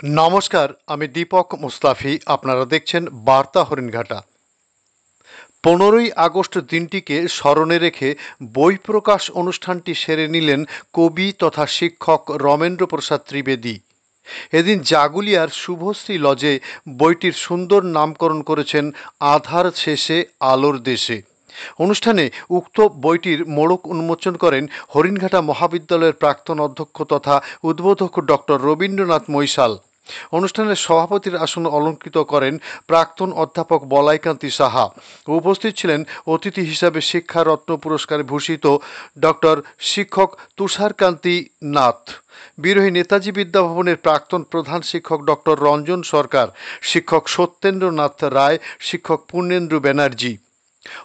নমস্কার, আমি দীপক মুস্তাফি। আপনারা দেখছেন বার্তা হরিণঘাটা। 15ই আগস্ট দিনটিকে স্মরণে রেখে বই প্রকাশ অনুষ্ঠানটি সেরে নিলেন কবি তথা শিক্ষক রমেন্দ্র প্রসাদ ত্রিবেদী। এদিন জাগুলিয়ার শুভশ্রী লজে বইটির সুন্দর নামকরণ করেছেন আধার শেষে আলোর দেশে। অনুষ্ঠানে উক্ত বইটির মোড়ক উন্মোচন করেন হরিণঘাটা মহাবিদ্যালয়ের প্রাক্তন অধ্যক্ষ তথা উদ্বোধক ডক্টর রবীন্দ্রনাথ মৈশাল। অনুষ্ঠানের সভাপতির আসন অলঙ্কৃত করেন প্রাক্তন অধ্যাপক বলাইকান্তি সাহা। উপস্থিত ছিলেন অতিথি হিসাবে শিক্ষারত্ন পুরস্কারে ভূষিত ডক্টর শিক্ষক তুষারকান্তি নাথ, বিরোহী নেতাজি বিদ্যাভবনের প্রাক্তন প্রধান শিক্ষক ডক্টর রঞ্জন সরকার, শিক্ষক সত্যেন্দ্রনাথ রায়, শিক্ষক পূর্ণেন্দু ব্যানার্জি।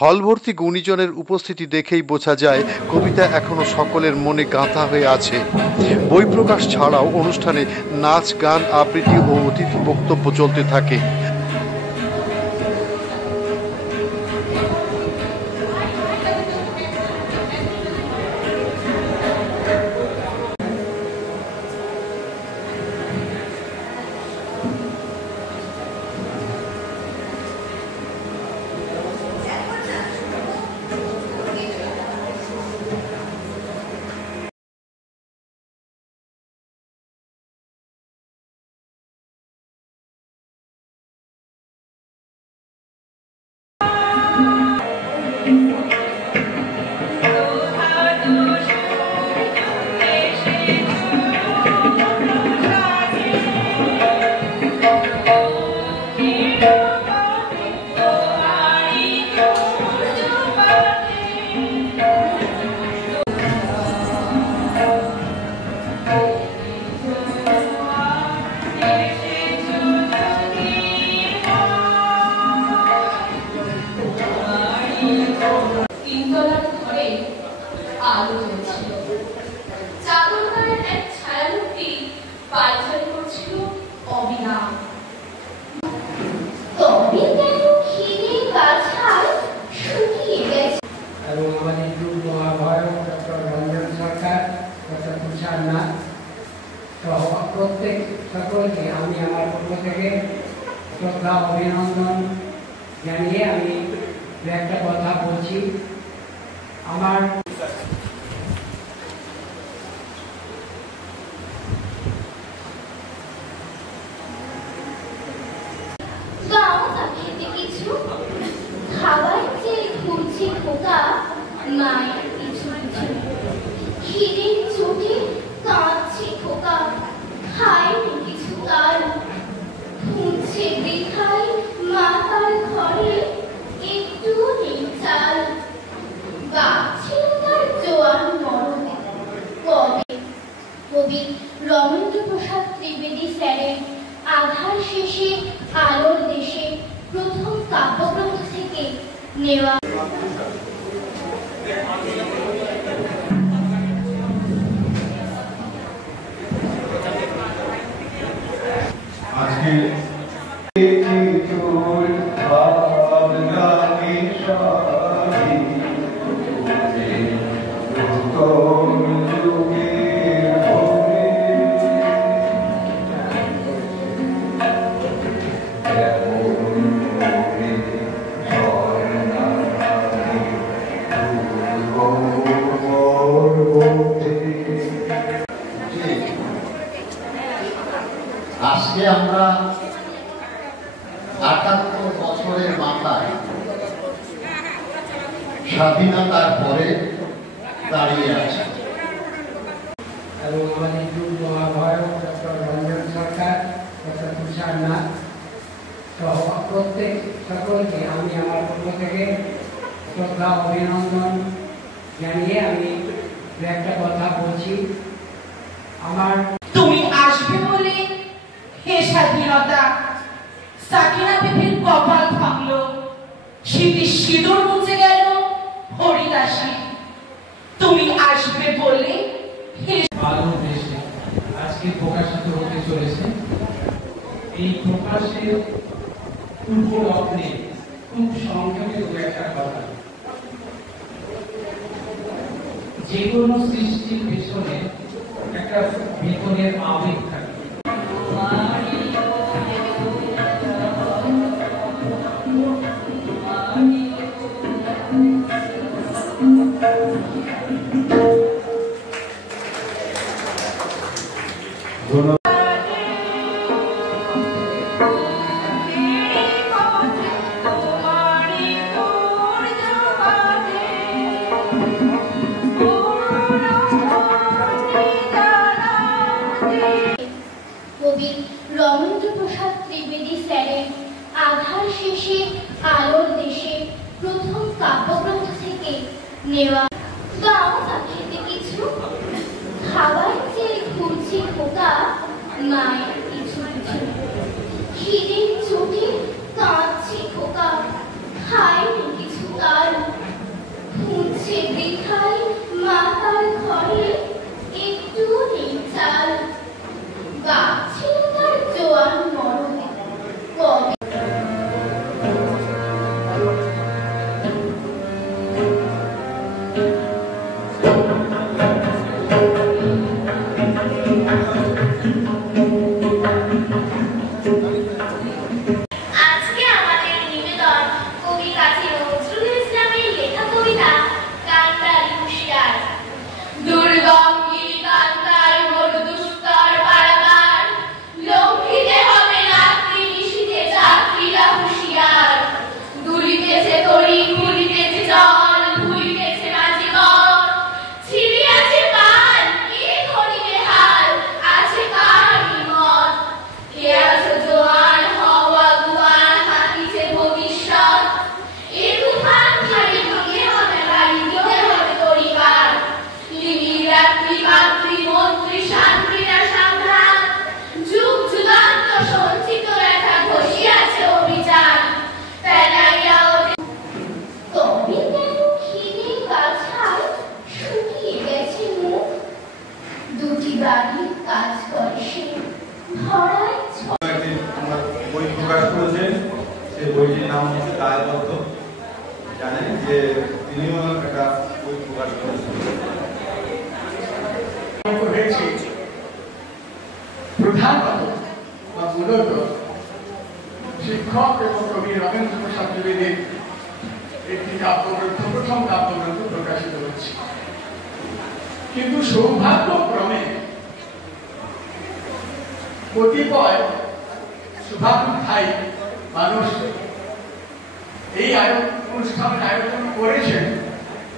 হলভর্তি গুণীজনের উপস্থিতি দেখেই বোঝা যায় কবিতা এখনো সকলের মনে গাঁথা হয়ে আছে। বই প্রকাশ ছাড়াও অনুষ্ঠানে নাচ, গান, আবৃত্তি ও অতিথি বক্তব্য চলতে থাকে। তিনতলার ঘরে আলো জ্বলছিল। চাদরঘরের এক ছায়ামূর্তি পায়চারি করছিল অবিরাম। তবে কেন খিদে গাছায় শুকিয়ে গেছে। এবং আমাদের যুব মহাভারত ডক্টর রঞ্জন সরকার, ডক্টর তুষারনাথ সহ প্রত্যেক সকলকে আমি আমার পক্ষ থেকে শ্রদ্ধা অভিনন্দন জানিয়ে আমি একটা কথা বলছি। আমার খেতে কিছু খাবার চেয়ে ঘুরছি খোকা মায়ের কিছু কিছু। খিদের চোটে কাঁদছি খোকা, খায়নি কিছু কাল। খুঁজছে দেখাই মা তার ঘরে একটু নেই চাল। বাঁচছিল তার জোয়ান মরণ কবে। কবি রমেন্দ্র প্রসাদ ত্রিবেদী স্যারের আধার শেষে আলোর দেশে প্রথম কাব্যগ্রন্থ থেকে নেওয়া। আজকে আজকে আমরা ৭৮ বছরের মাথায় স্বাধীনতার পরে দাঁড়িয়ে আছি। এবং আমাদের যুব মহাভারত ডক্টর রঞ্জন সরকার, ডক্টর তুষারনাথ সহ প্রত্যেক সকলকে আমি আমার পক্ষ থেকে শ্রদ্ধা অভিনন্দন জানিয়ে আমি একটা কথা বলছি। আমার তুমি আসবে বলে হে স্বাধীনতা, সাকিনা বিবির কপাল ভাঙলো, শীতের সিঁদুর মুছে গেল হরিদাসী। তুমি আসবে বলে আলোর দেশে আজকে প্রকাশিত হতে চলেছে। এই প্রকাশের পূর্ব লগ্নে খুব সংক্ষেপে দু একটা কথা। যে কোনো সৃষ্টির পেছনে একটা ভিতরের আবেগ থাকে। কবি রমেন্দ্র প্রসাদ ত্রিবেদী স্যারের আধার শেষে আলোর দেশে প্রথম কাব্যগ্রন্থ থেকে নেওয়া। গাও না খেতে কিছু, খাবার চেয়ে ঘুরছি খোকা মায়ের কিছু কিছু, খিদের চোটে কাঁদছি খোকা খায়নি কিছু কাল, খুঁজছে বৃথায় মাতার ঘরে একটু নেই চাল, গাছে তার জোয়ান মরণ কবে আজকে আমাদের নিবেদন কবি কাজী নজরুল ইসলামের লেখা কবিতা কান্তার হুঁশিয়ার। দুর্গম গিরিকান্তার মরু দুস্তর পারাবার, লঙ্ঘিতে হবে রাত্রি নিশীথে যাত্রীরা হুঁশিয়ার। দুলিতেছে তরি ঘুরিতেছে জল, ভুলিতেছে মাঝি গর, ছিড়িয়াছে পাল কে ধরিবে হাল, আছে কার হিম্মত। কে আছো জোয়ান হও আগুয়ান, হাতিছে ভবিষ্যৎ। এ তুফান খালি দিতে হবে বাড়ি, দিতে হবে তরিবার। লিবির রাত্রি মাতৃ মন্ত্রী শান্তিরা সাবধান, যুগ যুগান্ত সঞ্চিত ব্যথা ঘষিয়াছে অভিযান। ফেলাইয়া ওঠে তবে কেন খিদে গাছায় শুকিয়ে গেছে মুখ, দুটি বাড়ির কাজ করে সে ধরায় একদিন আমার বই প্রকাশ করেছেন, সেই বইটির নাম হচ্ছে দায়বদ্ধ। জানেন যে তিনিও একটা বই প্রকাশ করেছেন। হয়েছে প্রধানত বা মূলত শিক্ষক এবং কবি রমেন্দ্র প্রসাদ ত্রিবেদীর একটি কাব্যগ্রন্থ, প্রথম কাব্যগ্রন্থ প্রকাশিত হচ্ছে। কিন্তু সৌভাগ্যক্রমে কতিপয় শুভাকাঙ্ক্ষী মানুষ এই অনুষ্ঠানের আয়োজন করেছেন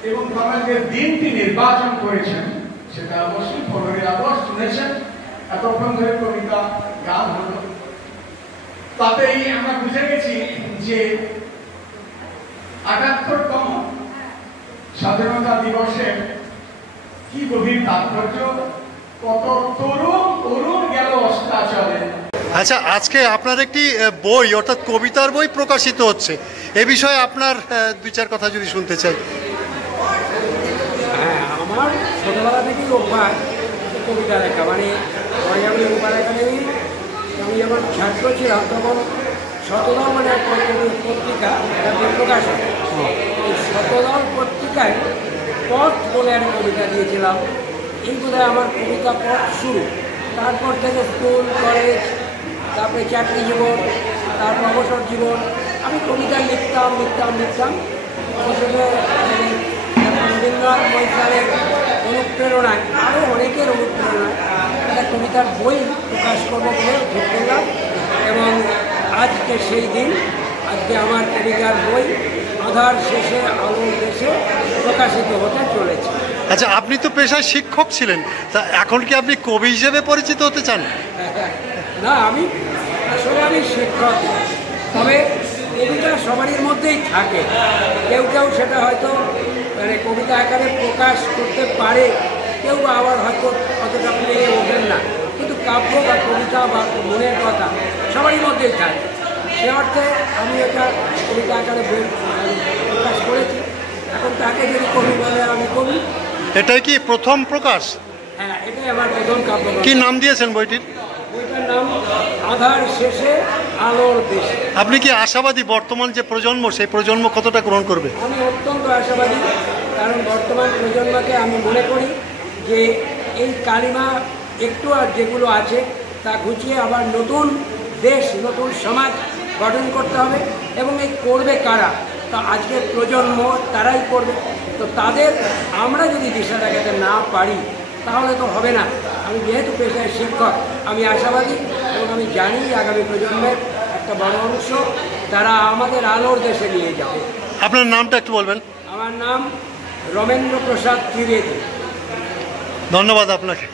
এবং আমাদের দিনটি নির্বাচন করেছেন, সেটা অবশ্যই 15ই আগস্ট শুনেছেন। এতক্ষণ ধরে কবিতা গান হলো, তাতেই আমরা বুঝে গেছি যে 78তম স্বাধীনতা দিবসের কি গভীর তাৎপর্য, কত তরুণ গেল অস্তাচলে। আচ্ছা, আজকে আপনার একটি বই অর্থাৎ কবিতার বই প্রকাশিত হচ্ছে, এ বিষয়ে আপনার দুই চার কথা যদি শুনতে চাই। হ্যাঁ, আমার ছোটোবেলা থেকেই অভ্যাস কবিতা লেখা, মানে আমি রূপার একাডেমি আমি যখন ছাত্র ছিলাম তখন শতদল মানে পত্রিকা একটা বই প্রকাশ হয়। এই শতদল পত্রিকায় পথ বলে একটা কবিতা দিয়েছিলাম। এই বোধহয় আমার কবিতা পথ শুরু। তারপর থেকে স্কুল কলেজ, তারপরে চাকরি জীবন, তারপর অবসর জীবন, আমি কবিতা লিখতাম। অবশেষে রবীন্দ্রনাথ মৈত্রের অনুপ্রেরণায়, আরও অনেকের অনুপ্রেরণায় একটা কবিতার বই প্রকাশ করবো বলে ঠিক করলাম। এবং আজকে সেই দিন, আজকে আমার কবিতার বই আধার শেষে আলোর দেশে প্রকাশিত হতে চলেছে। আচ্ছা, আপনি তো পেশায় শিক্ষক ছিলেন, তা এখন কি আপনি কবি হিসেবে পরিচিত হতে চান? না, আমি শিক্ষক, তবে কবিতা সবারই মধ্যেই থাকে। কেউ সেটা হয়তো মানে কবিতা আকারে প্রকাশ করতে পারে, কেউ আবার হয়তো অতটা পেয়ে ওঠেন না, কিন্তু কাব্য বা কবিতা বা মনের কথা সবারই মধ্যেই থাকে। সে অর্থে আমি এটা কবিতা আকারে প্রকাশ করেছি। এখন তাকে যদি কবি বলে আমি কবি। এটাই কি প্রথম প্রকাশ? হ্যাঁ, এটাই আমার প্রথম কাব্য। কি নাম দিয়েছেন বইটির? বইটার নাম আধার শেষে আলোর দেশে। আপনি কি আশাবাদী বর্তমান যে প্রজন্ম, সেই প্রজন্ম কতটা গ্রহণ করবে? আমি অত্যন্ত আশাবাদী, কারণ বর্তমান প্রজন্মকে আমি মনে করি যে এই কালিমা একটু আর যেগুলো আছে তা ঘুচিয়ে আবার নতুন দেশ, নতুন সমাজ গঠন করতে হবে। এবং এই করবে কারা? তা আজকের প্রজন্ম তারাই করবে। তো তাদের আমরা যদি দিশা দেখাতে না পারি তাহলে তো হবে না। আমি যেহেতু পেশায় শিক্ষক, আমি আশাবাদী এবং আমি জানি আগামী প্রজন্মের একটা বড় অংশ তারা আমাদের আলোর দেশে নিয়ে যাবে। আপনার নামটা একটু বলবেন? আমার নাম রমেন্দ্র প্রসাদ ত্রিবেদী। ধন্যবাদ আপনাকে।